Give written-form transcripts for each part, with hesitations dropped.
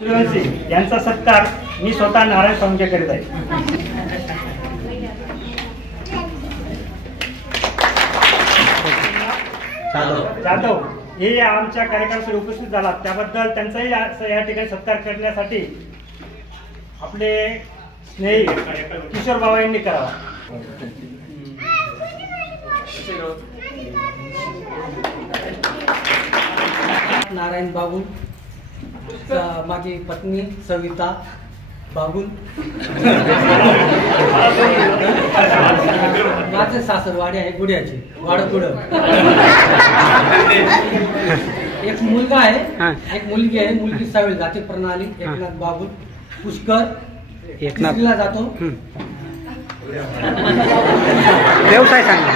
सूर्यवंशी यांचा सत्कार मी स्वतः नारायण स्वामींच्या करीत आहे. जाधव हे आमच्या कार्यक्रमासाठी उपस्थित झाला, त्याबद्दल त्यांचाही या ठिकाणी सत्कार करण्यासाठी आपले स्नेही किशोर बाबा यांनी करावा. नारायण बाबू, माझी पत्नी सविता बाबुल, माझे सासरवाडी आहे गुड्याची वाडपुडं. एक मुलगा आहे, एक मुलगी आहे. मुलगी सावेल जाते प्रणाली एकनाथ बाबुल पुष्कर एकनाथला जातो. व्यवसाय सांगा.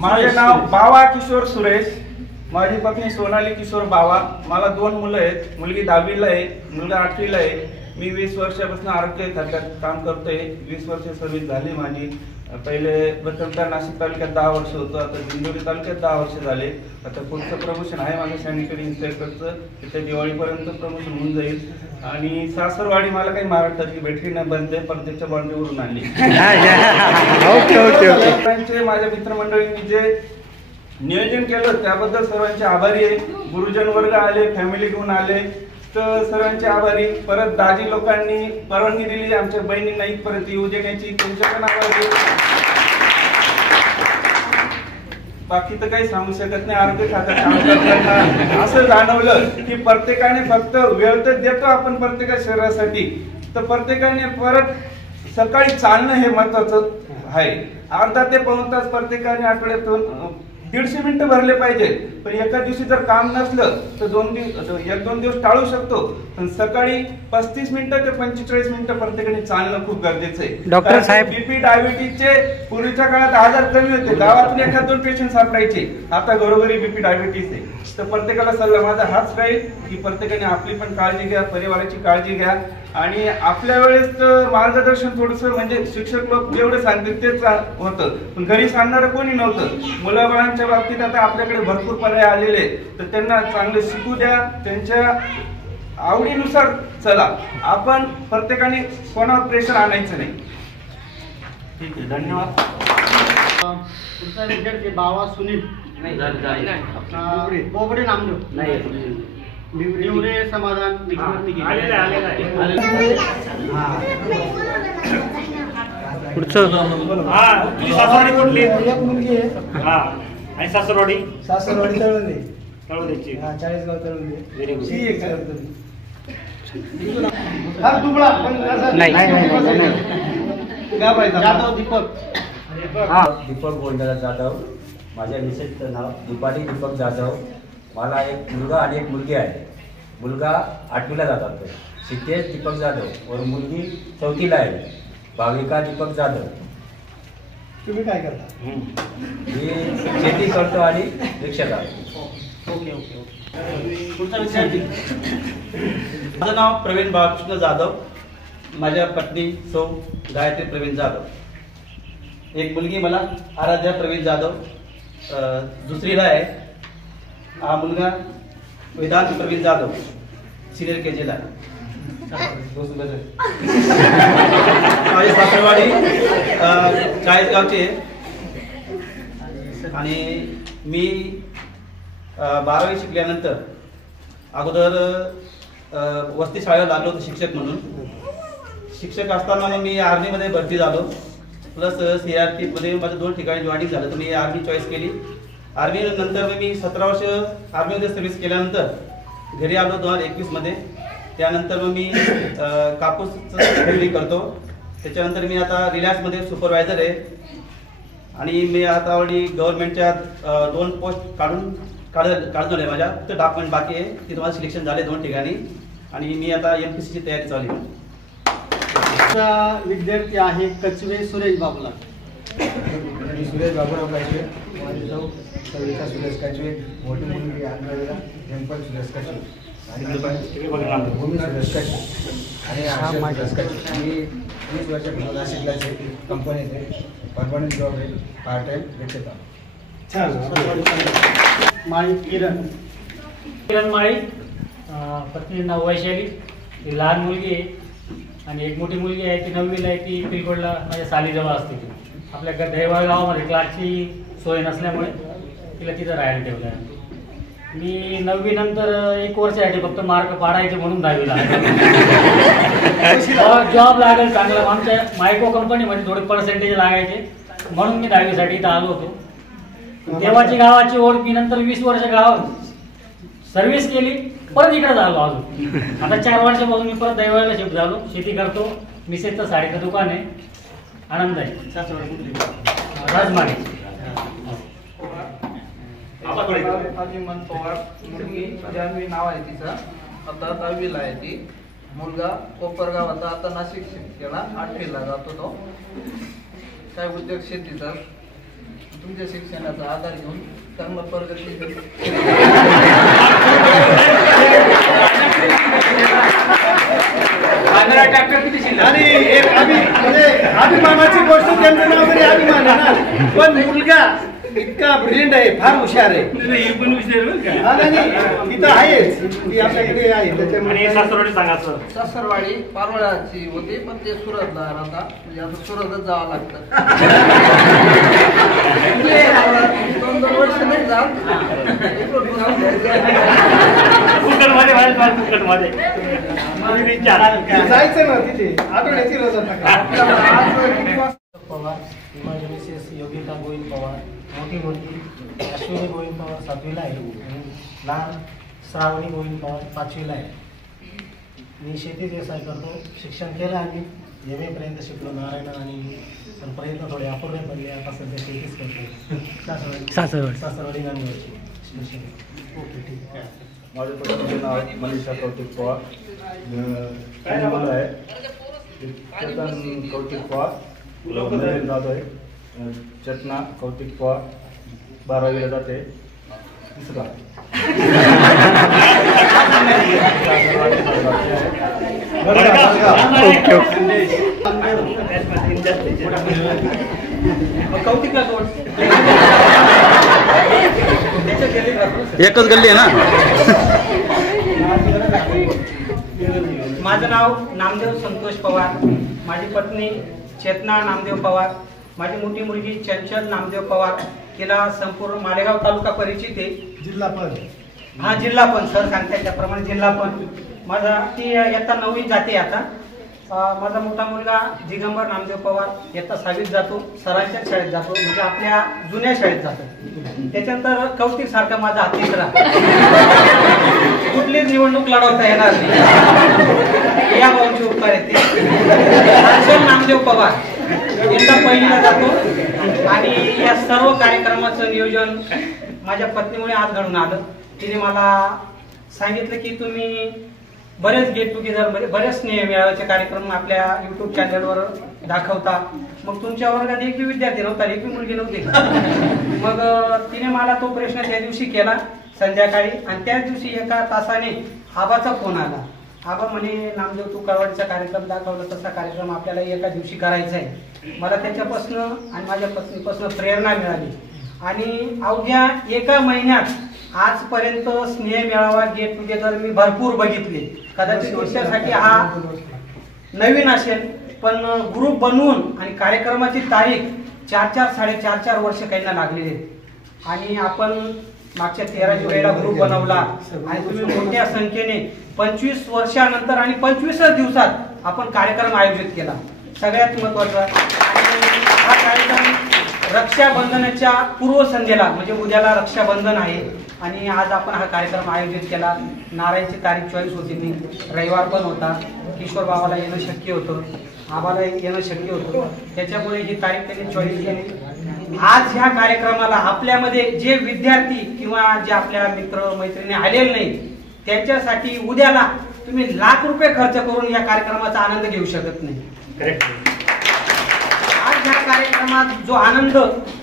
माझे नाव बावा किशोर सुरेश, माझी पत्नी सोनाली किशोर बावा. मला 2 मुलं आहेत. मुलगी 10वीला आहे, मुलगा 8वीला आहे. मी 20 वर्षापासून आरोग्य खात्यात काम करतोय. 20 वर्ष सर्व्हिस झाली माझी. पहिले प्रथमतः नाशिक तालुक्यात 10 वर्ष होतं, आता दिंडोरी तालुक्यात 10 वर्ष झाले. आता पुढचं प्रमोशन आहे माझं सॅनिटरी इन्स्पेक्टरचं, तिथे दिवाळीपर्यंत प्रमोशन होऊन जाईल. आणि सासरवाडी मला काही महाराष्ट्राची भेटली नाही, बनते पण त्याच्या बाँड्रीवरून आणली. माझ्या मित्रमंडळींनी जे नियोजन केलं त्याबद्दल सर्वांचे आभारी आहे. गुरुजन वर्ग आले, फॅमिली घेऊन आले, तर सर्वांचे आभारी. परत दाजी लोकांनी परवानगी दिली आमच्या बहिणींना इथपर्यंत येऊ देण्याची, तुमच्या पण आभारी. बाकी तर काही सांगू शकत नाही. आरोग्य खात्यात काम करताना असं जाणवलं की प्रत्येकाने फक्त वेळ तर देतो आपण प्रत्येका शरीरासाठी, तर प्रत्येकाने परत सकाळी चालणं हे महत्वाचं आहे. अर्धा ते पाऊण तास प्रत्येकाने आठवड्यातून 150 मिनिटं भरले पाहिजे. पण एका दिवशी जर काम नसलं तर 1-2 दिवस टाळू शकतो. पण सकाळी 35 मिनिटं ते 45 मिनिटं प्रत्येकाने चालणं खूप गरजेचं आहे. डॉक्टर साहेब, बीपी डायबिटीसचे पूर्वीच्या काळात आजार कमी होते, गावातून 1-2 पेशंट सापडायचे, आता घरोघरी बीपी डायबिटीस आहे. तर प्रत्येकाला सल्ला माझा हाच राहील की प्रत्येकाने आपली पण काळजी घ्या, परिवाराची काळजी घ्या. आणि आपल्या वेळेस मार्गदर्शन थोडंसं म्हणजे शिक्षक लोक जेवढे सांगतील तेच होतं, पण घरी सांगणारं कोणी नव्हतं. मुलाबाळांच्या बाबतीत आता आपल्याकडे भरपूर पर्याय आलेले, तर त्यांना चांगलं शिकू द्या, त्यांच्या आवडीनुसार चला. आपण प्रत्येकाने कोणावर प्रेशर आणायचं नाही. ठीक आहे, धन्यवाद. पुढचा विद्यार्थी बावा सुनील बोबडे नामदेव निवरे समाधान पुढचं सासरवाडी कुठली? एक मुलगी आहे. हा, आणि सासरवाडी तळवदेची. 40 गाव तळवदे. Very good. जाधव दीपक. दीपक गोंडला जाधव. माझ्या मिसेसचं नाव दुपारी दीपक जाधव. मला एक मुलगा आणि एक मुलगी आहे. मुलगा 8वीला जातात, सिद्धेश दीपक जाधव, और मुलगी 4थीला आहे, भाविका दीपक जाधव. तुम्ही काय करता? मी शेती करतो आणि रिक्षा चालवतो. Okay okay. पुढचा विद्यार्थी माझं नाव प्रवीण बाळकृष्ण जाधव. माझ्या पत्नी सौ गायत्री प्रवीण जाधव. एक मुलगी मला आराध्या प्रवीण जाधव, 2रीला आहे. हा मुलगा वेदांत प्रवीण जाधव, सिनियर KGला आहे. माझी सासरवाडी 40 गावचे आणि मी 12वी शिकल्यानंतर अगोदर वस्ती शाळेला लागलो होतो शिक्षक म्हणून. शिक्षक असताना मग मी आर्मीमध्ये भरती झालो, प्लस CRP मध्ये माझं 2 ठिकाणी जॉईनिंग झालं, तर मी आर्मी चॉईस केली. आर्मी नंतर मी 17 वर्ष आर्मीमध्ये सर्व्हिस केल्यानंतर घरी आलो 2021 मध्ये. त्यानंतर मग मी कापूसचं खरेदी करतो. त्याच्यानंतर मी आता रिलायन्समध्ये सुपरवायझर आहे. आणि मी आता ऑलरेडी गव्हर्नमेंटच्या 2 पोस्ट काढून आहे माझ्या, तर डॉक्युमेंट बाकी आहे. तिथं माझं सिलेक्शन झाले 2 ठिकाणी आणि मी आता MPSCची तयारी चालू आहे. विद्यार्थी आहे कचवे सुरेश बाबूला. सुरेश बाबूराव काचवे. माझी जाऊ सविता सुरेश काचवे. मोठी मुलगी आंध्रवेला टेम्पल सुरेश काचवे आणि भूमी सुरेश काचवे आणि आशा सुरेश काचवे. मी 20 वर्षापासून नाशिकला कंपनीत आहे, परमनंट जॉब आहे, पार्ट टाइम रिक्षा. माळी किरण माळी, पत्नी नाव वैशाली, ती लहान मुलगी आहे आणि एक मोठी मुलगी आहे ती 9वीला आहे. ती पिलकोडला माझ्या सालीजवळ असते. ती आपल्या दहिवळ गावामध्ये क्लासची सोय नसल्यामुळे तिला तिथं राहायला ठेवलं आहे. मी 9वी नंतर 1 वर्षासाठी फक्त मार्क पाडायचे म्हणून 10वीला जॉब लागेल चांगला. आमच्या मायक्रो कंपनीमध्ये थोडे पर्सेंटेज लागायचे म्हणून मी 10वीसाठी इथं आलो होतो. देवाची गावाची ओढ. मी नंतर 20 वर्ष गावात सर्व्हिस केली, परत इकडे झालो. अजून आता 4 वर्षापासून मी परत दैवाला शिफ्ट झालो. शेती करतो. मिसेसचं साडीचं दुकान आहे. आनंद आहे. राजमार्ग. अजिमन पवार, मुलगी जान्हवी नाव आहे तिचं, आता 10वीला आहे ती. मुलगा कोपरगावाचा, आता नाशिक शिफ्ट केला, 8वीला जातो तो. काय उद्योग शेतीचा. तुमच्या शिक्षणाचा आधार घेऊन चांगलं प्रगती आणि एक म्हणजे अभिमानाची गोष्ट त्यांचं नाव तरी अभिमान आहे ना, पण मुलगा इतका ब्रिलियंट आहे, फार हुशार आहे. तिथं आहेच, ती आपल्याकडे आहे. त्याच्यामुळे सासरवाडी पारोळ्याची होती, पण ते सुरतला राहता. म्हणजे आता सुरतच जावं लागतं. 2 वर्ष नाही जात. जायचं ना तिथे, आठवड्याची रजा टाका. पवार, माझी मिसेस योगिता गोविंद पवार, मोठी मुलगी अश्विनी गोविंद पवार 7वीला आहे आणि लहान श्रावणी गोविंद पवार 5वीला आहे. मी शेती व्यवसाय करतो. शिक्षण केलं आणि MA पर्यंत शिकलो नारायण, आणि पण प्रयत्न थोडे अपूर्ण पडले. आता सध्या शेतीच करतो. सासरवाडी गांधीवरची स्पेशल. ओके, ठीक आहे. माझ्या पत्नीचं नाव मनीषा कौतिक पवार. 3 मुलं आहे. चेतन कौतिक पवार जातो आहे. चेतना कौतिक पवार 12वीला जाते. तिसरा एकच गल्ली आहे ना. माझं नाव नामदेव संतोष पवार, माझी पत्नी चेतना नामदेव पवार, माझी मोठी मुलगी चंचल नामदेव पवार. तिला संपूर्ण मालेगाव तालुका परिचित आहे. जिल्हा पण हा जिल्हा पण सर सांगताय त्याप्रमाणे जिल्हा पण. माझा ती इयत्ता 9वीत जाते आता. माझा मोठा मुलगा दिगंबर नामदेव पवार इयत्ता 6वीत जातो. सरांच्या शाळेत जातो, म्हणजे आपल्या जुन्या शाळेत जातो. त्याच्यानंतर कौतिक सारखा माझा हा तिसरा. कुठलीच निवडणूक लढवता येणार नाही, या भाऊंचे उपकार येते. नामदेव पवार यंदा 1लीला जातो आणि या सर्व कार्यक्रमाचं नियोजन माझ्या पत्नीमुळे आज घडून आलं. तिने मला सांगितलं की तुम्ही बरेच गेट टुगेदर, बरेच स्नेह मेळाव्याचे कार्यक्रम आपल्या YouTube चॅनलवर दाखवता. मग तुमच्या वर्गात एक विद्यार्थी नव्हता, एक मुलगी नव्हती. मग तिने मला तो प्रश्न त्या दिवशी केला संध्याकाळी, आणि त्याच दिवशी एका तासाने आबाचा फोन आला. आबा म्हणे, नामदेव तू कळवडीचा कार्यक्रम दाखवला, तसा कार्यक्रम आपल्याला एका दिवशी करायचा आहे. मला त्याच्यापासून आणि माझ्या पत्नीपासून प्रेरणा मिळाली आणि अवघ्या एका महिन्यात आजपर्यंत स्नेह मेळावा, गेट टुगेदर मी भरपूर बघितले. कदाचित वर्षासाठी हा नवीन असेल, पण ग्रुप बनवून आणि कार्यक्रमाची तारीख 4-4, 4.5 वर्ष काहींना लागलेले आहेत. आणि आपण मागच्या 13 जुलैला ग्रुप बनवला आणि तुम्ही मोठ्या संख्येने 25 वर्षानंतर आणि 25 दिवसात आपण कार्यक्रम आयोजित केला. सगळ्यात महत्वाचा आणि हा कार्यक्रम रक्षाबंधनाच्या पूर्वसंध्येला, म्हणजे उद्याला रक्षाबंधन आहे आणि आज आपण हा कार्यक्रम आयोजित केला. नारायणची तारीख 24 होती, मी रविवार पण होता. किशोर बाबाला येणं शक्य होतं, आम्हाला येणं शक्य होतं, त्याच्यामुळे ही तारीख त्यांनी 24 केली. आज ह्या कार्यक्रमाला आपल्यामध्ये जे विद्यार्थी किंवा जे आपल्या मित्र मैत्रिणी आलेले नाही, त्यांच्यासाठी उद्याला तुम्ही लाख रुपये खर्च करून या कार्यक्रमाचा आनंद घेऊ शकत नाही. आज ह्या कार्यक्रमात जो आनंद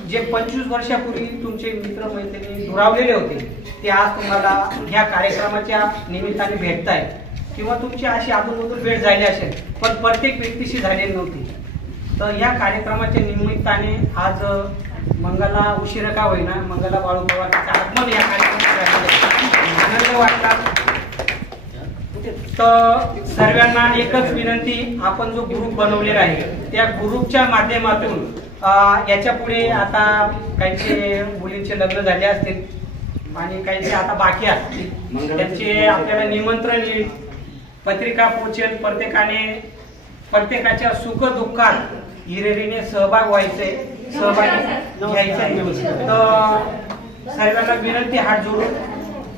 जे 25 वर्षापूर्वी तुमचे मित्र मैत्रिणी दुरावलेले होते, ते आज तुम्हाला ह्या कार्यक्रमाच्या निमित्ताने भेटताय. किंवा तुमची अशी अधूनमधून भेट झाली असेल, पण प्रत्येक व्यक्तीशी झालेली नव्हती. तर या कार्यक्रमाच्या निमित्ताने आज मंगला उशिरा का होईना मंगला बाळू पवारचं आगमन या कार्यक्रमात आनंद वाटला. तर सर्वांना एकच विनंती, आपण जो ग्रुप बनवलेला आहे त्या ग्रुपच्या माध्यमातून याच्या पुढे आता काहींचे मुलींचे लग्न झाले असतील आणि काहींचे आता बाकी असतील, त्यांचे आपल्याला निमंत्रण येईल, पत्रिका पोचेल, प्रत्येकाच्या सुख दुःखात हिरिरीने सहभाग व्हायचे, सहभागी घ्यायचे. तर सर्वांना विनंती, हात जोडून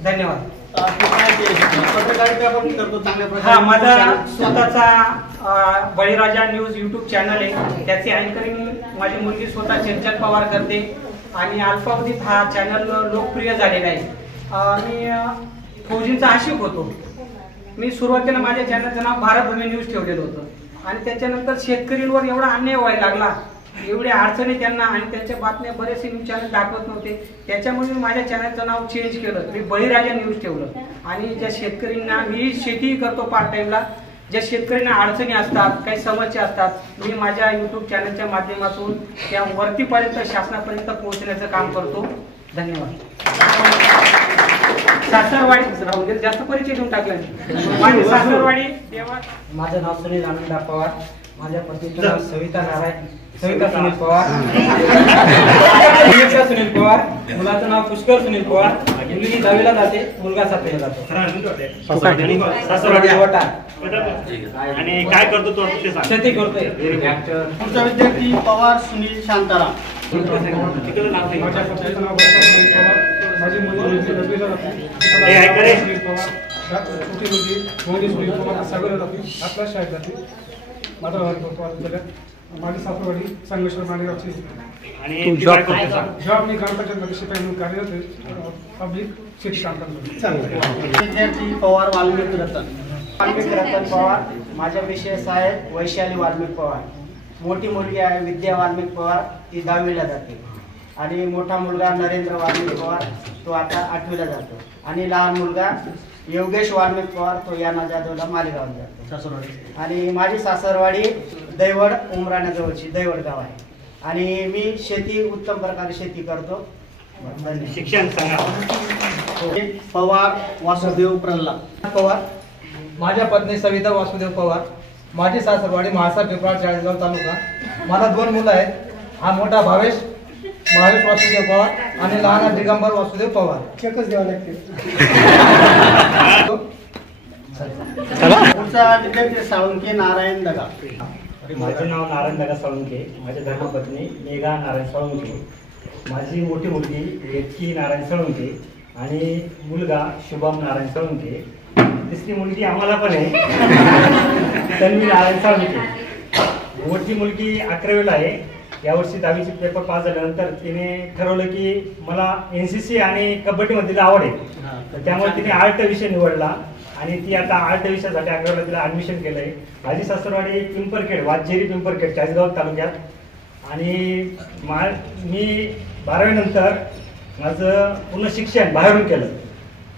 धन्यवाद. हा माझा स्वतःचा बळीराजा न्यूज युट्यूब चॅनल आहे, त्याची अँकरिंग माझी मुलगी स्वतः चंचल पवार करते आणि अल्पावधीत हा चॅनल लोकप्रिय झालेला आहे. मी फौजींचा आशिक होतो. मी सुरुवातीला माझ्या चॅनलचं नाव भारतभूमी न्यूज ठेवलेलं होतं आणि त्याच्यानंतर शेतकऱ्यांवर एवढा अन्याय व्हायला लागला, एवढे अडचणी त्यांना आणि त्यांच्या बातम्या बरेचसे न्यूज चॅनल दाखवत नव्हते, त्याच्यामुळे मी माझ्या चॅनलचं नाव चेंज केलं, मी बळीराजा न्यूज ठेवलं. आणि ज्या शेतकऱ्यांना, मी शेती करतो पार्ट टाइमला, ज्या शेतकऱ्यांना अडचणी असतात, काही समस्या असतात, मी माझ्या युट्यूब चॅनलच्या माध्यमातून त्या वरतीपर्यंत शासनापर्यंत पोहोचण्याचं काम करतो. धन्यवाद. सासरवाडी राहू दे, जास्त परिचय देऊन टाकला. माझी सासरवाडी देवा. माझं नाव सुनील आनंदा पवार, माझ्या पत्नीचं नाव सविता सुनील पवार, सुनील पवार, मुलाचं नाव पुष्कर सुनील पवार, मुलगी 10वीला जाते, मुलगा 7वीला जातो. आणि काय करतो तो ते सांग. शेती करतोय. पुढचा विद्यार्थी पवार सुनील शांताराम. माझी मुलगी 10वीला जाते. छोटी मुलगी सुनील पवार 7वीला जाते, आपल्या शाळेत जाते. माझी सासरवाडी संगमेश्वर मालेगावची. आणि जॉब मी ग्रामपंचायत शिपाई म्हणून कार्यरत आहे, पब्लिक शेती काम करतो. विद्यार्थी पवार वाल्मिक रतन पवार. माझ्या मिसेस आहेत वैशाली वाल्मिक पवार. मोठी मुलगी आहे विद्या वाल्मिक पवार, ती 10वीला जाते. आणि मोठा मुलगा नरेंद्र वाल्मिक पवार, तो आता 8वीला जातो. आणि लहान मुलगा योगेश वाल्मिक पवार, तो याना जाधवला मालेगावला जातो. आणि माझी सासरवाडी दैवड, उमराण्याजवळची दैवड गाव आहे. आणि मी शेती, उत्तम प्रकारे शेती करतो. शिक्षण सांगा. पवार वासुदेव प्रल्हाद पवार. माझ्या पत्नी सविता वासुदेव पवार. माझी सासरवाडी महासा पिंपळा चाळीसगाव तालुका. मला 2 मुलं आहेत. हा मोठा भावेश वासुदेव पवार आणि लहान दिगंबर वासुदेव पवार. चेकच द्यावं लागते. पुढचा विद्यार्थी साळुंके नारायण दगा. माझं नाव नारायण दगा साळुंके. माझ्या धर्मपत्नी मेघा नारायण साळुंके. माझी मोठी मुलगी वेदकी नारायण साळुंके आणि मुलगा शुभम नारायण साळुंके. तिसरी मुलगी आम्हाला पण आहे, तन्वी नारायण साळुंके. मोठी मुलगी 11वीला आहे. यावर्षी 10वीचे पेपर पास झाल्यानंतर तिने ठरवलं की मला NCC आणि कबड्डीमध्ये आवड आहे, तर त्यामुळे तिने आर्ट विषय निवडला आणि ती आता आर्ट विषयासाठी 11वीला तिला ॲडमिशन केलं आहे. माझी सासरवाडी पिंपरखेड, वाजेरी पिंपरखेड, चाळीसगाव तालुक्यात. आणि मी 12वी नंतर माझं पूर्ण शिक्षण बाहेरून केलं.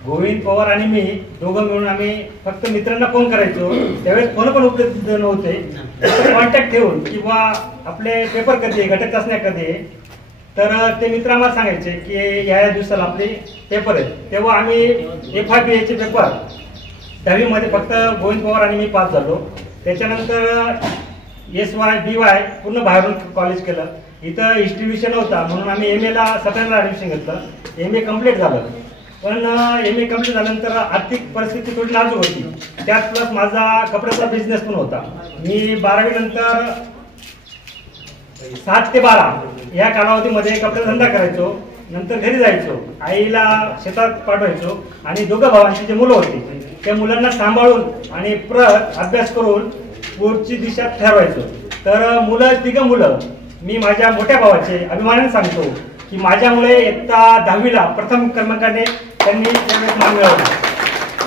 गोविंद पवार आणि मी दोघं मिळून आम्ही फक्त मित्रांना फोन करायचो, त्यावेळेस फोन पण उपलब्ध नव्हते. कॉन्टॅक्ट ठेवून किंवा आपले पेपर कधी, घटक चाचण्या कधी, तर ते मित्र आम्हाला सांगायचे की या दिवसाला आपले पेपर आहेत. तेव्हा आम्ही FIBA चे पेपर 10वीमध्ये फक्त गोविंद पवार आणि मी पास झालो. त्याच्यानंतर SY BY पूर्ण बाहेरून कॉलेज केलं. इथं हिस्ट्री विषय नव्हता म्हणून आम्ही MA ला 17ला ॲडमिशन घेतलं. MA कम्प्लीट झालं. पण MA कम्प्लीट झाल्यानंतर आर्थिक परिस्थिती थोडी नाजूक होती. त्यात प्लस माझा कपड्याचा बिझनेस पण होता. मी 12वी नंतर 7 ते 12 या कालावधीमध्ये कपड्याचा धंदा करायचो. नंतर घरी जायचो, आईला शेतात पाठवायचो आणि दोघं भावांची जे मुलं होती त्या मुलांना सांभाळून आणि अभ्यास करून पुढची दिशा ठरवायचो. तर मुलं 3 मुलं मी माझ्या मोठ्या भावाचे अभिमानाने सांगतो की माझ्यामुळे इयत्ता 10वीला प्रथम क्रमांकाने त्यांनी त्यावेळेस मान मिळवला.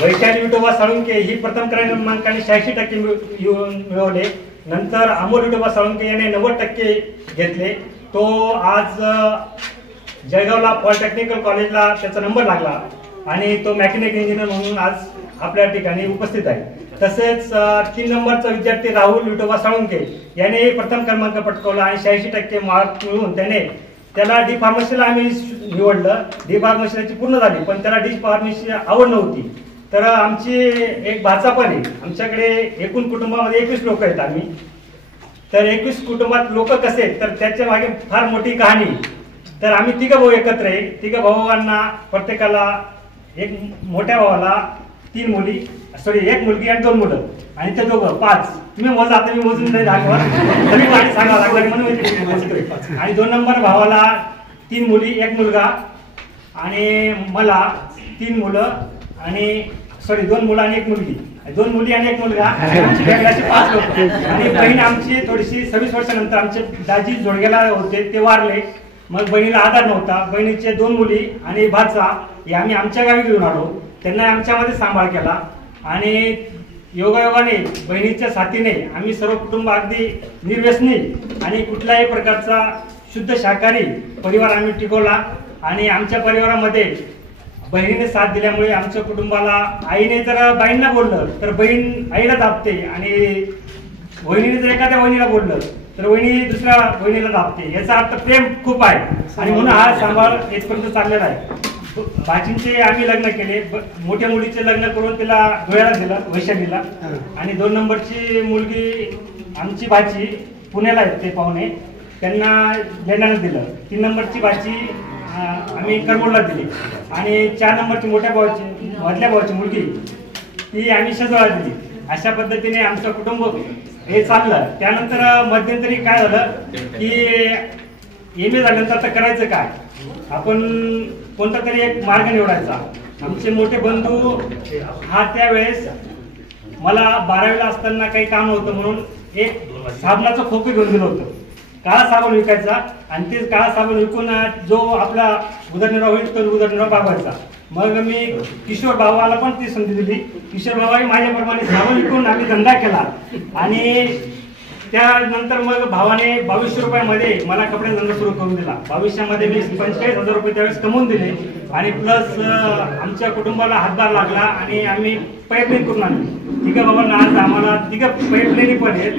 वैशाली विठोबा साळुंके ही प्रथम क्रमांकाने 86% मिळवले. नंतर अमोल विठोबा साळुंके याने 90% घेतले. तो आज जळगावला पॉलिटेक्निकल कॉलेजला त्याचा नंबर लागला आणि तो मेकॅनिकल इंजिनियर म्हणून आज आपल्या ठिकाणी उपस्थित आहे. तसेच 3 नंबरचा विद्यार्थी राहुल विठोबा साळुंके याने प्रथम क्रमांक पटकावला आणि 86% मार्क मिळवून त्याने त्याला डी फार्मसीला आम्ही निवडलं. डी फार्मसीची पूर्ण झाली, पण त्याला डी फार्मसी आवड नव्हती. तर आमची एक भाचा पण आहे. आमच्याकडे एकूण कुटुंबामध्ये 21 लोक आहेत आम्ही. तर 21 कुटुंबात लोक कसे आहेत, तर त्याच्या मागे फार मोठी कहाणी. तर आम्ही 3 भाऊ एकत्र आहे. 3 भावांना प्रत्येकाला एक मोठ्या भावाला 3 मुली, सॉरी 1 मुलगी आणि 2 मुलं, आणि ते दोघं 5. तुम्ही मोजा, आता मी मोजून नाही दाखवा, तरी माझी सांगावं लागणार म्हणून. आणि 2 नंबर भावाला 3 मुली 1 मुलगा, आणि मला 3 मुलं आणि सॉरी 2 मुलं आणि 1 मुलगी, 2 मुली आणि 1 मुलगा. आमची फॅमिली 5 लोक. आणि बहीण आमची थोडीशी 26 वर्षानंतर आमचे दाजी जोडग्याला होते, ते वारले. मग बहिणीला आधार नव्हता. बहिणीचे 2 मुली आणि भाचा हे आम्ही आमच्या गावी घेऊन आलो. त्यांना आमच्यामध्ये सांभाळ केला. आणि योगायोगाने बहिणीच्या साथीने आम्ही सर्व कुटुंब अगदी निर्व्यसनी आणि कुठल्याही प्रकारचा शुद्ध शाकाहारी परिवार आम्ही टिकवला. आणि आमच्या परिवारामध्ये बहिणीने साथ दिल्यामुळे आमच्या कुटुंबाला, आईने जर बाईंना बोललं तर बहीण आईला दाबते, आणि वहिनीने जर एखाद्या वहिनीला बोललं तर वहिनी दुसऱ्या वहिनीला दाबते. याचा अर्थ प्रेम खूप आहे. आणि म्हणून हा सांभाळ इथपर्यंत चाललेला आहे. भाचींचे आम्ही लग्न केले. मोठ्या मुलीचे लग्न करून तिला धुळ्याला दिलं, वैशालीला. आणि 2 नंबरची मुलगी आमची भाची पुण्याला आहेत ते पाहुणे, त्यांना लेण्याला दिलं. 3 नंबरची भाची आम्ही करमोडला दिली. आणि 4 नंबरची मधल्या भावाची मुलगी ती आम्ही शेजवळला दिली. अशा पद्धतीने आमचं कुटुंब हे चाललं. त्यानंतर मध्यंतरी काय झालं की MA झाल्यानंतर आता करायचं काय, आपण कोणता तरी एक मार्ग निवडायचा. आमचे मोठे बंधू हा त्यावेळेस मला 12वीला असताना काही काम होतं म्हणून एक साबणाचं खोकं घेऊन दिलं होतं. काळा साबण विकायचा, आणि ते काळा साबण विकून जो आपला उदरनिर्वाह होईल तो उदरनिर्वाह भागवायचा. मग मी किशोर भावाला पण ती संधी दिली. किशोर भावाही माझ्याप्रमाणे साबण विकून आम्ही धंदा केला. आणि त्यानंतर मग भावाने 2200 रुपयामध्ये मला कपड्याचा धंदा सुरू करून दिला. 2200 मी 45,000 रुपये त्यावेळेस कमवून दिले. आणि प्लस आमच्या कुटुंबाला हातभार लागला आणि आम्ही पाईपलाईन करून आणली. 3 भावांना आज आम्हाला 3 पाईपलाईन पण आहेत.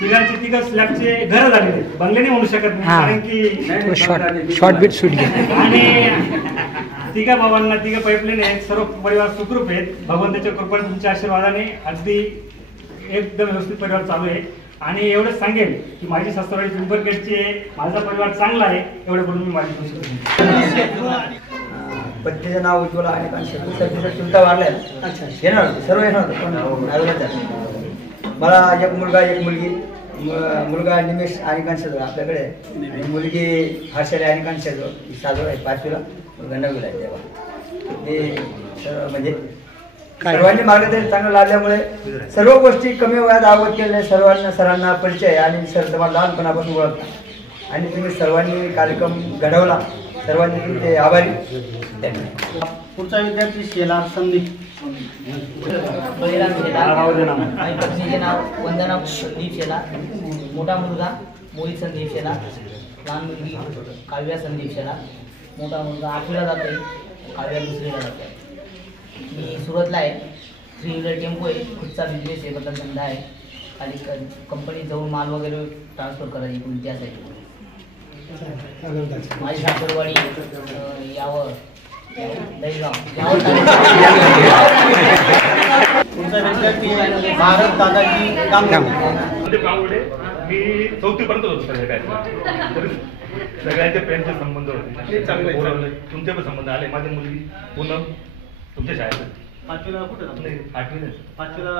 3 स्लॅबचे घर झालेले आहेत. बंगले नाही म्हणू शकत नाही, कारण की शॉर्ट बीट शूट घ्या. आणि 3 भावांना 3 पाईपलाईन आहेत. सर्व परिवार सुखरूप आहेत. भगवंताच्या कृपेने तुमच्या आशीर्वादाने अगदी एकदम व्यवस्थित परिवार चालू आहे. आणि एवढंच सांगेल की माझी सासरवाडी पिंपरखेडची आहे, माझा परिवार चांगला आहे. एवढं बोलून मी माझी पत्नीचं नाव उज्ज्वला आणि कांशी चुलता वारलाय. येणार होते, सर्व येणार होते, पण मला 1 मुलगा 1 मुलगी. मुलगा निमेश आणि कांशेजवळ आपल्याकडे, आणि मुलगी हर्षाली आणि कांशेजवळ. 7 आहे, 5वीला, मुलगा 9वीला आहे. तेव्हा ते सर्व म्हणजे सर्वांनी मार्गदर्शन चांगलं लाभल्यामुळे सर्व गोष्टी कमी वयात आवड केल्या. सरांना परिचय, आणि सर तुम्हाला लहानपणापासून ओळखता, आणि तुम्ही सर्वांनी कार्यक्रम घडवला. सर्वांनी तुमचे आभारी. पुढचा विद्यार्थी शेला संदीप. बळीराम शेला आणि पत्नीचे नाव वंदना संदीप शेला. मोठा मुलगा मोहित संदीप शेला, लहान मुलगी काव्या संदीप शेला. मोठा मुलगा 8वीला जातोय, काव्या 2रीला जातोय. मी सुरतला आहे. 3 व्हीलर टेम्पो आहे, खुदचा बिझनेस आहे, बदल धंदा आहे. खाली कंपनीत जाऊन माल वगैरे ट्रान्सफर करायची इकडून त्यासाठी. माझी सासरवाडी यावर दहीगाव. पुढचा विद्यार्थी भारत दादाजी कांबळे. मी 4थी पर्यंत होतो सगळ्यांचे प्रेमचे संबंध होते, तुमचे पण संबंध आले. माझी मुलगी पूनम तुमच्या शाळेत 5वीला कुठे? 8वी 5वीला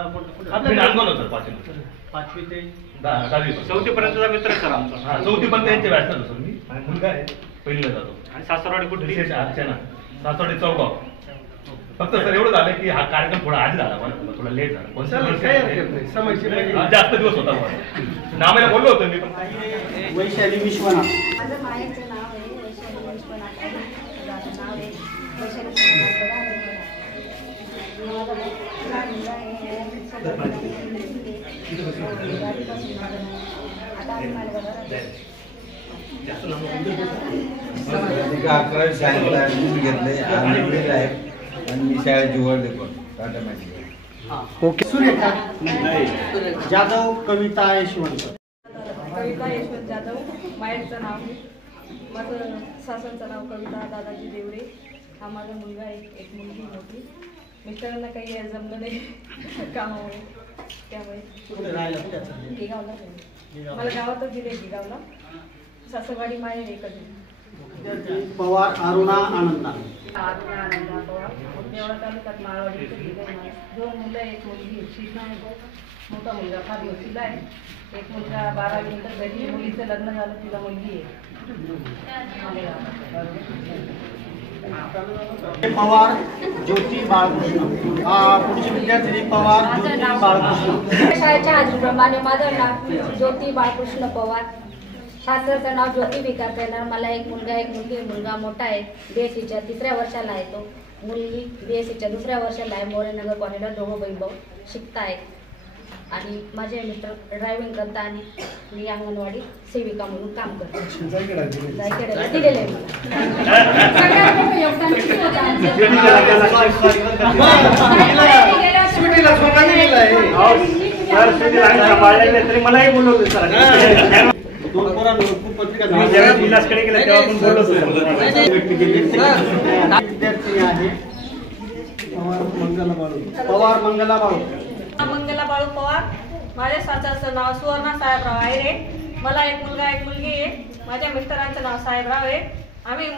मी नांदगावला होतो. 5वी ते 10वी 4थी पर्यंतचा मित्र सर आमचा. 4थी पर्यंत त्यांच्या व्यासला होतो मी. आणि मुलगा आहे, पहिलीला जातो. आणि सासरवाडी कुठली? अर्चना, सासरवाडी चौगाव. फक्त सर एवढं झालं की हा कार्यक्रम थोडा आधी झाला, मला थोडा लेट झाला. जास्त दिवस होता मला. नामाला बोललो होतो मी पण. वैशाली विश्वनाथ. माझं माहेरचं नाव आहे वैशाली विश्वनाथ. माझं नाव आहे वैशाली. अकरावी शाळेला ऍडमिशन घेतले आणि मी शाळेत निवडले पण टाटा मॅजिक. ओके. सुरेखा जाधव. कविता यशवंत. कविता यशवंत जाधव. माहेरचं नाव माझं सासरचं नाव कविता दादाजी देवरे. हा माझा मुलगा आहे, एक मुलगी मोठी. मिस्टरांना काही जमलं नाही कामामुळे, त्यामुळे गिगावला मला गावातच दिले. गिगावला सासरवाडी माहेर एकच. पवार अरुणा आनंदा. अरुणा आनंदा पवार, देवळा तालुक्यात माळवाडी इथे दिले. दोन मुलं, एक मुलगी शिक्षण आहे. मोठा मुलगा 5वीला आहे, एक मुलगा 12वी नंतर घरी. मुलीचं लग्न झालं, तिला मुलगी आहे. पवार ज्योती बाळकृष्ण. पुढची विद्यार्थी पवार ज्योती बाळकृष्ण. शाळेच्या हाजरीप्रमाणे माझं नाव ज्योती बाळकृष्ण पवार. सासरचं नाव ज्योती विकास देणार. मला एक मुलगा, एक मुलगी. मुलगा मोठा आहे, BSCच्या 3ऱ्या वर्षाला आहे तो. मुलगी BSCच्या 2ऱ्या वर्षाला आहे. मोरेनगर कॉलेजला दोघं बहीण भाऊ शिकतायत. आणि माझे मिस्टर ड्रायव्हिंग करता आणि मी अंगणवाडी सेविका म्हणून काम करते. जायखेड्याला दिलेलं आहे मला. सगळ्यात मोठं योगदान किती होतं तरी मलाही बोलवलं सर. विलासकडे गेला तेव्हा आपण बोललो विद्यार्थी आहे पवार मंगला बाळू. मंगला बाळू पवार. माझ्या सासरचं नाव सुवर्णा साहेबराव आहे. मला एक मुलगा, एक मुलगी आहे. माझ्या मिस्टरांचं नाव साहेबराव आहे.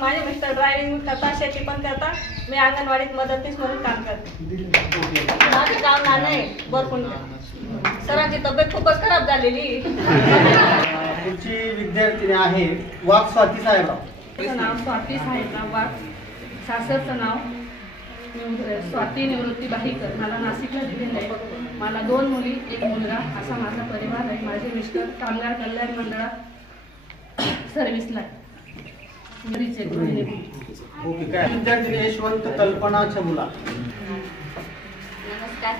माझे मिस्टर ड्रायव्हिंग करतात, शेती पण करतात. मी अंगणवाडीत मदतनीस म्हणून काम करते. माझं गाव नाणं आहे बरकुंड. सरांची तब्येत खूपच खराब झालेली. पुढची विद्यार्थिनी आहे वाघ स्वाती साहेबराव. माझं नाव स्वाती साहेबराव वाघ. सासरचं नाव स्वाती निवृत्ती बाहीकर. मला नाशिकला दिलेलं आहे. मला 2 मुली, एक मुलगा असा माझा परिवार आहे. माझे मिस्टर कामगार कल्याण मंडळात सर्व्हिसला आहे. ओके. काय विद्यार्थी यशवंत कल्पना छमुला. नमस्कार,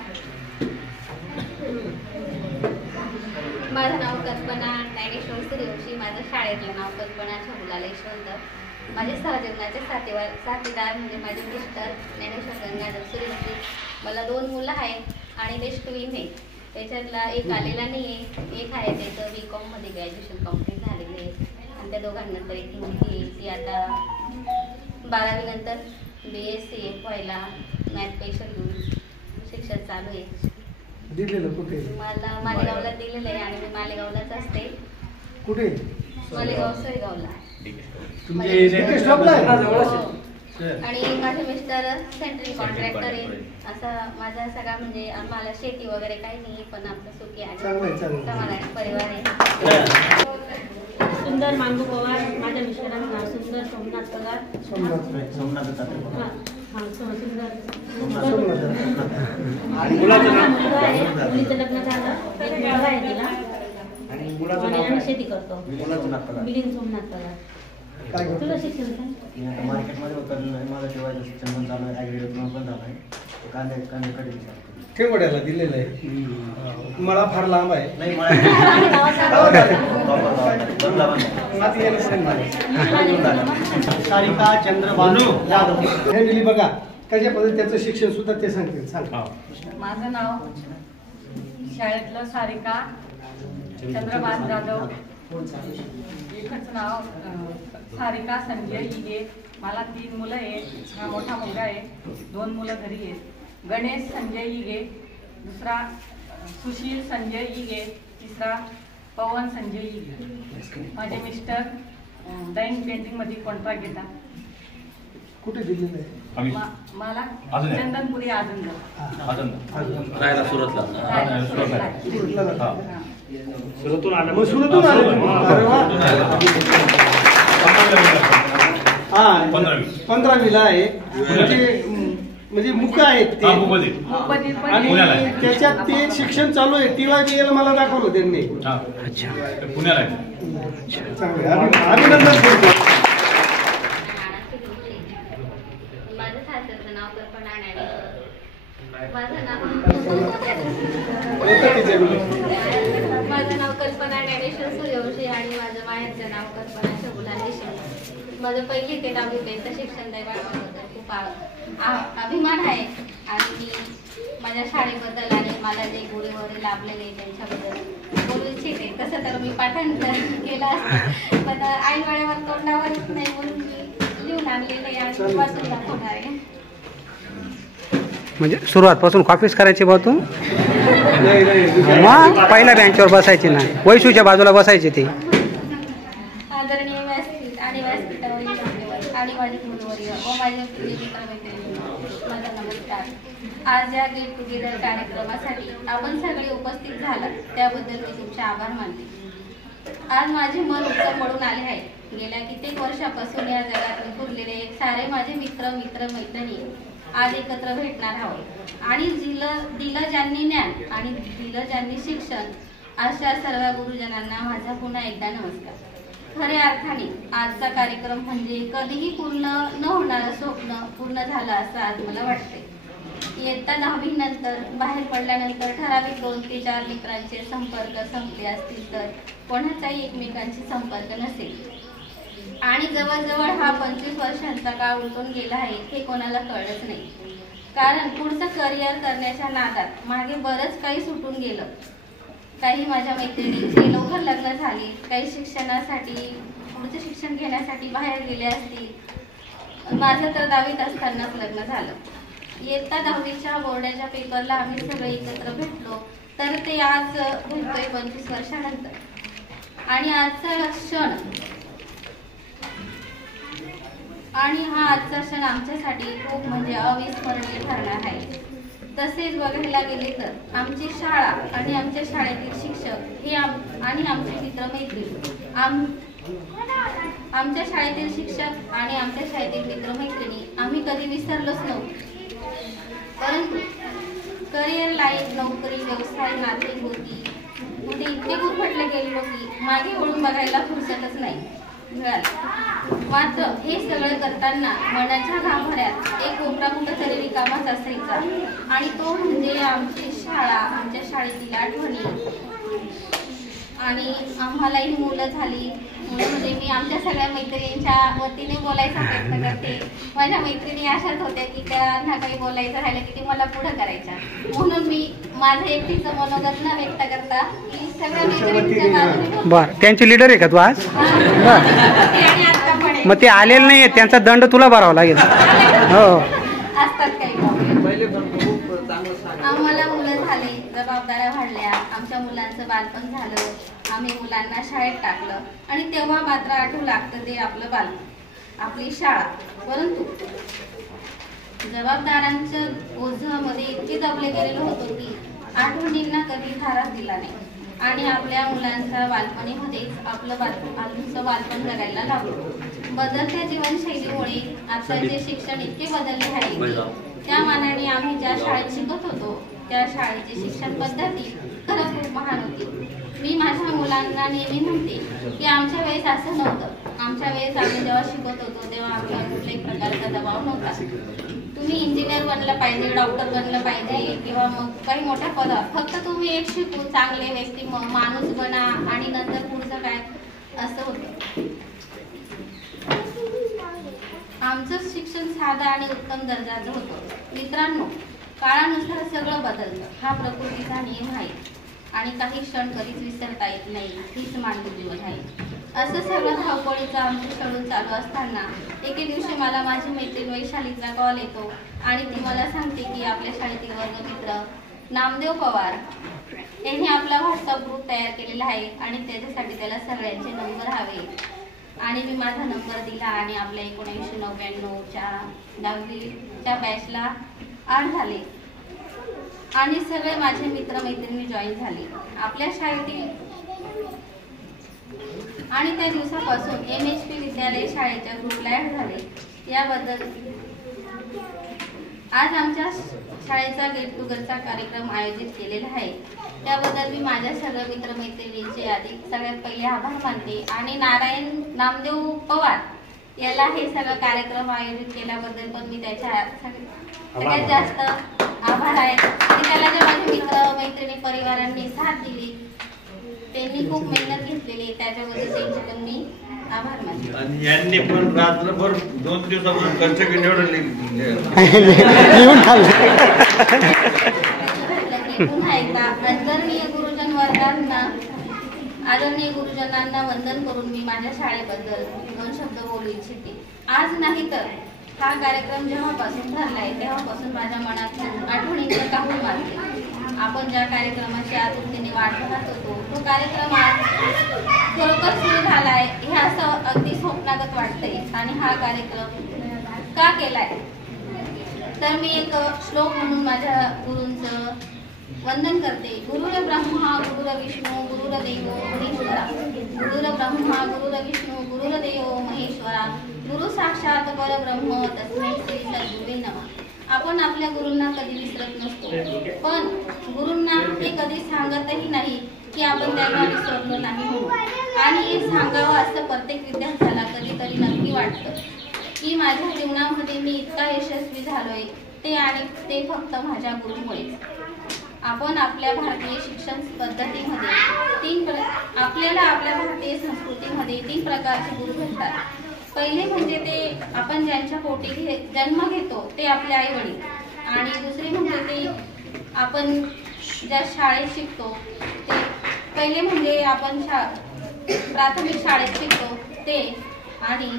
माझं नाव कल्पना ज्ञानेश्वर सूर्यवंशी. माझं शाळेतलं नाव कल्पना छमुला यशवंत. माझे सहजन्माचे साथीदार म्हणजे माझे मिस्टर ज्ञानेश्वर गंगाधर सूर्यवंशी. मला 2 मुलं आहेत आणि नेक्स्टविन आहे. त्याच्यातला एक आलेला नाही आहे, एक आहे त्याचं BCom मध्ये ग्रॅज्युएशन कंप्लीट झालेलं आहे. आणि त्या दोघांनंतर एक मुलगी आहे, ती आता 12वी नंतर BSc व्हायला मॅथ पेशंट घेऊन शिक्षण चालू आहे. दिलेलं कुठे? मला मालेगावला दिलेलं आहे आणि मी मालेगावलाच असते. कुठे? मालेगाव सळगावला. आणि माझे मिस्टर सेंट्रल कॉन्ट्रॅक्टर आहे. असा माझा सगळा म्हणजे आम्हाला शेती वगैरे काही नाही, पण आमचं सुखी आणि समाधान परिवार आहे. सुंदर मांगू पवार. माझ्या मिस्टरांचं नाव सुंदर सोमनाथ पवार. मुलीचं लग्न झालं, एक मुलगा आहे तिला आणि आम्ही शेती करतो. मिलिंद सोमनाथ पवार. तुला शिक्षण काय? मार्केटमध्ये होतं माझं ठेवायचं शिक्षण पण चालू आहे. ॲग्रिकल्चर पण झालं आहे. कांदे कधी ठेवड्याला दिलेलं आहे. मला फार लांब आहे. नाही सारिका चंद्रभानू यादव. फॅमिली बघा कशा पद्धती त्याचं शिक्षण सुद्धा ते सांगतील. सांग. माझं नाव शाळेतलं सारिका चंद्रभान जाधव. एकच नाव सारिका संजय इगे. मला 3 मुलं आहेत. हा मोठा मुलगा आहे, 2 मुलं घरी आहेत. गणेश संजय इगे, दुसरा सुशील संजय इगे, तिसरा पवन संजय इगे. माझे मिस्टर डाईन पेंटिंग मध्ये कॉन्ट्रॅक्ट घेतात. कुठे दिलेलं आहे? मला चंदनपुरी आजंदर. राहायला सुरतला. सुरतून आलं. मग सुरतून आलं. अरे वा. 15वीला आहे. म्हणजे मुक आहेत ते आणि त्याच्यात ते शिक्षण चालू आहे. TYBL मला दाखवलं त्यांनी. पुण्याला अभिनंदन करतो. माझं सासरचं नाव कल्पना माझं नाव कल्पना ज्ञानेश्वर सूर्यवंशी आणि माझं माहेरचं नाव कल्पना शबुला देशमुख. माझं 1ली ते 10वी पर्यंत शिक्षण दैवाबद्दल खूप अभिमान आहे आणि माझ्या शाळेबद्दल आणि मला जे गुरु वगैरे लाभलेले त्यांच्याबद्दल बोलू इच्छिते. तसं तर मी पाठांतर केलं असतं, पण आई वेळेवर तोंडावर नाही म्हणून मी लिहून आणलेलं आहे आणि वाचून दाखवणार आहे. म्हणजे सुरुवातपासून कॉपीच करायची बा तू? मग पहिल्या बेंचवर बसायची ना, वैशूच्या बाजूला बसायची ती. आदरणीय व्यासपीठ आणि व्यासपीठावरील मान्यवर आणि माझे गुरुवर्य व माझे प्रिय मित्रमैत्रिणी, माझा नमस्कार. आज या गेट टुगेदर कार्यक्रमासाठी आपण सगळे उपस्थित झालात त्याबद्दल मी तुमचे आभार मानते. आज माझे मन उत्सव म्हणून आले आहे. गेल्या कित्येक वर्षापासून या जगात विखुरलेले सारे माझे मित्रमैत्रिणी आज एकत्र भेटणार आहोत आणि दिलं ज्यांनी ज्ञान आणि दिलं ज्यांनी शिक्षण, अशा सर्व गुरुजनांना माझा पुन्हा एकदा नमस्कार. खऱ्या अर्थाने आजचा कार्यक्रम म्हणजे कधीही पूर्ण न होणारं स्वप्न पूर्ण झालं असं आज मला वाटते. इयत्ता 10वी नंतर बाहेर पडल्यानंतर ठराविक 2 ते 4 मित्रांचे संपर्क संपले असतील तर कोणाचाही एकमेकांशी संपर्क नसेल आणि जवळजवळ हा 25 वर्षांचा काळ उलटून गेला आहे हे कोणाला कळलंच नाही. कारण पुढचं करिअर करण्याच्या नादात मागे बरंच काही सुटून गेलं. काही माझ्या मैत्रिणींचे लवकर लग्न झाले, काही शिक्षणासाठी पुढचं शिक्षण घेण्यासाठी बाहेर गेले असतील. माझं तर 10वीत असतानाच लग्न झालं. इयत्ता 10वीच्या बोर्डाच्या पेपरला आम्ही सगळे एकत्र भेटलो तर ते आज भेटतोय 25 वर्षानंतर. आणि आजचा क्षण हा आजचा क्षण आमच्यासाठी खूप म्हणजे अविस्मरणीय ठरणार आहे. तसेच बघायला गेले तर आमची शाळा आणि आमच्या शाळेतील शिक्षक हे आणि आमचे मित्रमैत्रिणी आमच्या शाळेतील शिक्षक आणि आमच्या शाळेतील मित्रमैत्रिणी आम्ही कधी विसरलोच नव्हतो. परंतु करिअर लाईफ, नोकरी, व्यवसाय, नाते होती कुठे इतके गुरफटले गेलो की मागे वळून बघायला फुरसतच नाही मिळाली. मात्र हे सगळं करताना मनाच्या गाभाऱ्यात एक कोपरा कुठेतरी रिकामाच असायचा आणि तो म्हणजे आमची शाळा, आमच्या शाळेतील आठवणी. आणि आम्हालाही मुलं झाली. म्हणजे मी आमच्या सगळ्या मैत्रिणींच्या वतीने बोलायचा प्रयत्न करते. माझ्या मैत्रिणी अशाच होत्या की त्यांना काही बोलायचं राहिलं की ते मला पुढं करायच्या, म्हणून मी माझं एकटीचं मनोगत न व्यक्त करता मी सगळ्या मैत्रिणींच्या बाजूने. बर, त्यांची लीडर आहे का तू आज? बर, मग ते आलेले नाही, त्यांचा दंड तुला भरावा लागेल. हो, असतात काही आम्हाला मुलं झाली, जबाबदाऱ्या वाढल्या, आमच्या मुलांचं बालपण झालं, आम्ही मुलांना शाळेत टाकलं आणि तेव्हा मात्र आठवू लागतं ते आपलं बालपण, आपली शाळा. परंतु जबाबदाऱ्यांच्या ओझामध्ये इतके दबले गेलेलो होतो की आठवणींना कधी धाराच दिला नाही आणि आपल्या मुलांच्या बालपणीमध्येच आपलं बालपण जगायला लागलो. बदलत्या जीवनशैलीमुळे आताचे शिक्षण इतके बदलले आहे त्या मानाने आम्ही ज्या शाळेत शिकत होतो त्या शाळेची शिक्षण पद्धती खरंच खूप महान होती. मी माझ्या मुलांना नेहमी म्हणते की आमच्या वेळेस असं नव्हतं. आमच्या वेळेस आम्ही जेव्हा शिकत होतो तेव्हा आमच्यावर कुठल्याही प्रकारचा दबाव नव्हता. तुम्ही इंजिनियर बनलं पाहिजे, डॉक्टर बनलं पाहिजे किंवा मग काही मोठ्या पदावर, फक्त तुम्ही एक शिकून चांगले व्यक्ती माणूस बना आणि नंतर पुढचं काय असं होतं. आमचं शिक्षण साधं आणि उत्तम दर्जाचं होतं. मित्रांनो, काळानुसार सगळं बदलतं, हा प्रकृतीचा नियम आहे आणि काही क्षण कधीच विसरता येत नाही, हीच मानवी जीवन आहे. असं सगळं धावपळीचं आमचं शेड्यूल चालू असताना एके दिवशी मला माझी मैत्रीण वैशालीचा कॉल येतो आणि ती मला सांगते की आपल्या शाळेतील वर्गमित्र नामदेव पवार यांनी आपला व्हॉट्सअप ग्रुप तयार केलेला आहे आणि त्याच्यासाठी त्याला सगळ्यांचे नंबर हवे. आणि मी माझा नंबर दिला आणि आपल्या 1999च्या 10वीच्या बॅचला ॲड झाले आणि सगळे माझे मित्रमैत्रिणी जॉईन झाले आपल्या शाळेतील. आणि त्या दिवसापासून MHP विद्यालय शाळेच्या ग्रुपला ॲड झाले. याबद्दल आज आमच्या शाळेचा गेट टुगेदरचा कार्यक्रम आयोजित केलेला आहे. त्याबद्दल मी माझ्या सगळ्या मित्रमैत्रिणींचे आधी सगळ्यात पहिले आभार मानते आणि नामदेव पवार याला हे सगळं कार्यक्रम आयोजित केल्याबद्दल पण मी त्याच्या सगळ्यात जास्त आभार आहे. आणि त्याला जे माझे मित्र मैत्रिणी परिवारांनी साथ दिली, त्यांनी खूप मेहनत घेतलेली, त्याच्याबद्दल त्यांचे पण मी आभार मानते. आणि यांनी पण रात्रभर 2 दिवसापासून खर्च केले एवढं लिहून लिहून मी पुन्हा एकदा आदरणीय गुरुजनांना वंदन करून मी माझ्या शाळेबद्दल 2 शब्द बोलू इच्छिते. आज नाही तर हा कार्यक्रम जेव्हापासून ठरलाय तेव्हापासून माझ्या मनात आठवणींचं काहून मारते. आपण ज्या कार्यक्रमाची आतुरतेने वाट पाहत होतो तो कार्यक्रम आज खरोखर सुरू झालाय हे असं अगदी स्वप्नागत वाटतंय. आणि हा कार्यक्रम का केलाय तर मी एक श्लोक म्हणून माझ्या गुरूंचं वंदन करते. गुरुर ब्रह्मा गुरुर विष्णू गुरुर देव महेश्वरा. गुरुर ब्रह्मा गुरुर विष्णू गुरुर देव महेश्वरा. गुरु साक्षात परब्रह्म तस्मै श्री सद्गुरुवे नमः. आपण आपल्या गुरूंना कधी विसरत नसतो, पण गुरूंना हे कधी सांगतही नाही की आपण त्यांना विसरलो नाही म्हणून. आणि सांगावं असं प्रत्येक विद्यार्थ्याला कधीतरी नक्की वाटतं की माझ्या जीवनामध्ये मी इतका यशस्वी झालोय ते फक्त माझ्या गुरूमुळेच. आपण आपल्या भारतीय शिक्षण पद्धतीमध्ये आपल्याला आपल्या भारतीय संस्कृतीमध्ये 3 प्रकारचे गुरु भेटतात. पहिले म्हणजे ते आपण ज्यांच्या पोटी जन्म घेतो ते आपले आई वडील. आणि दुसरे म्हणजे ते आपण ज्या शाळेत शिकतो ते. पहिले म्हणजे आपण प्राथमिक शाळेत शिकतो ते. आणि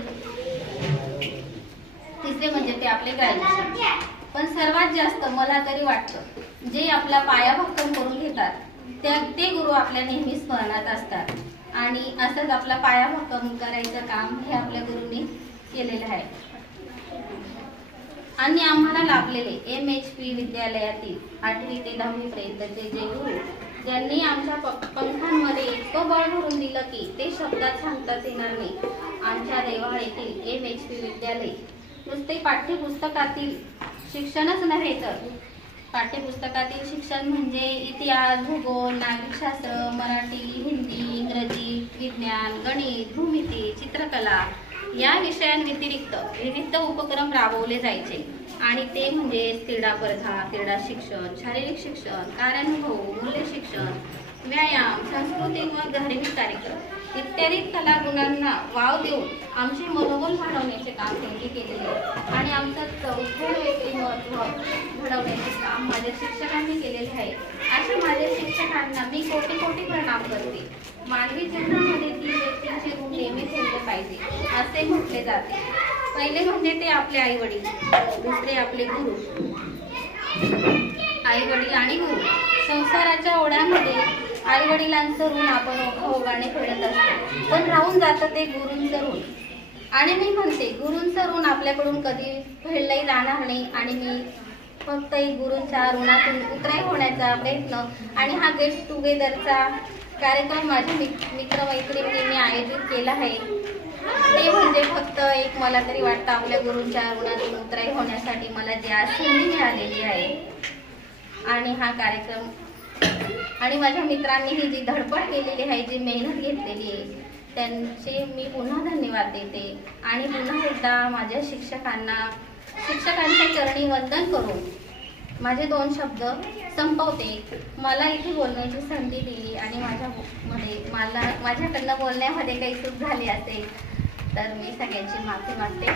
तिसरे म्हणजे ते आपले ग्रॅज्युएशन. पण सर्वात जास्त मला तरी वाटतं जे आपला पाया भक्कम करून घेतात ते गुरु आपल्या नेहमी स्मरणात असतात. आणि असंच आपला पाया भक्कम करायचं काम हे आपल्या गुरूंनी केलेलं आहे. आणि आम्हाला लाभलेले MHP विद्यालयातील 8वी ते 10वी पर्यंतचे जे गुरु ज्यांनी आमच्या पंखांमध्ये इतकं बळ भरून दिलं की ते शब्दात सांगताच येणार नाही. आमच्या देवाळ येथील MHP विद्यालय नुसते पाठ्यपुस्तकातील शिक्षणच नव्हे तर पाठ्यपुस्तकातील शिक्षण म्हणजे इतिहास, भूगोल, नागरिकशास्त्र, मराठी, हिंदी, इंग्रजी, विज्ञान, गणित, भूमिती, चित्रकला या विषयांव्यतिरिक्त विविध उपक्रम राबवले जायचे. आणि ते म्हणजे क्रीडा स्पर्धा, क्रीडा शिक्षण, शारीरिक शिक्षण, कार्यानुभव, मूल्य शिक्षण, व्यायाम, सांस्कृतिक व धार्मिक कार्यक्रम इत्यादी कलागुणांना वाव देऊन आमचे मनोबल वाढवण्याचे काम त्यांनी केलेले आहे. आणि आमचं चौथं व्यक्तिमत्व घडवण्याचे काम माझ्या शिक्षकांनी केलेले आहे. अशा माझ्या शिक्षकांना मी कोटी कोटी प्रणाम करते. मानवी जीवनामध्ये 3 व्यक्तींचे गुण नेहमी ठेवले पाहिजे असे म्हटले जाते. पहिले म्हणजे ते आपले आई वडील, दुसरे आपले गुरु. आई वडील आणि गुरु. संसाराच्या ओढ्यामध्ये आई वडिलांचं ऋण आपण ओघाने फेडत असतो, पण राहून जातं ते गुरूंचं ऋण. आणि मी म्हणते गुरूंचं ऋण आपल्याकडून कधी फेडलंही जाणार नाही. आणि मी फक्त एक गुरूंच्या ऋणातून उतराई होण्याचा प्रयत्न आणि हा गेट टुगेदरचा कार्यक्रम माझ्या मित्रमैत्रिणींनी मी आयोजित केला आहे. ते म्हणजे फक्त एक मला तरी वाटतं आपल्या गुरूंच्या ऋणातून उतराई होण्यासाठी मला जी आज संधी मिळालेली आहे. आणि हा कार्यक्रम आणि माझ्या मित्रांनी ही जी धडपड केलेली आहे, जी मेहनत घेतलेली आहे, त्यांचे मी पुन्हा धन्यवाद देते. आणि पुन्हा एकदा माझ्या शिक्षकांच्या चरणी वंदन करून माझे 2 शब्द संपवते. मला इथे बोलण्याची संधी दिली आणि माझ्याकडनं बोलण्यामध्ये काही चूक झाली असेल तर मी सगळ्यांची माफी मागते.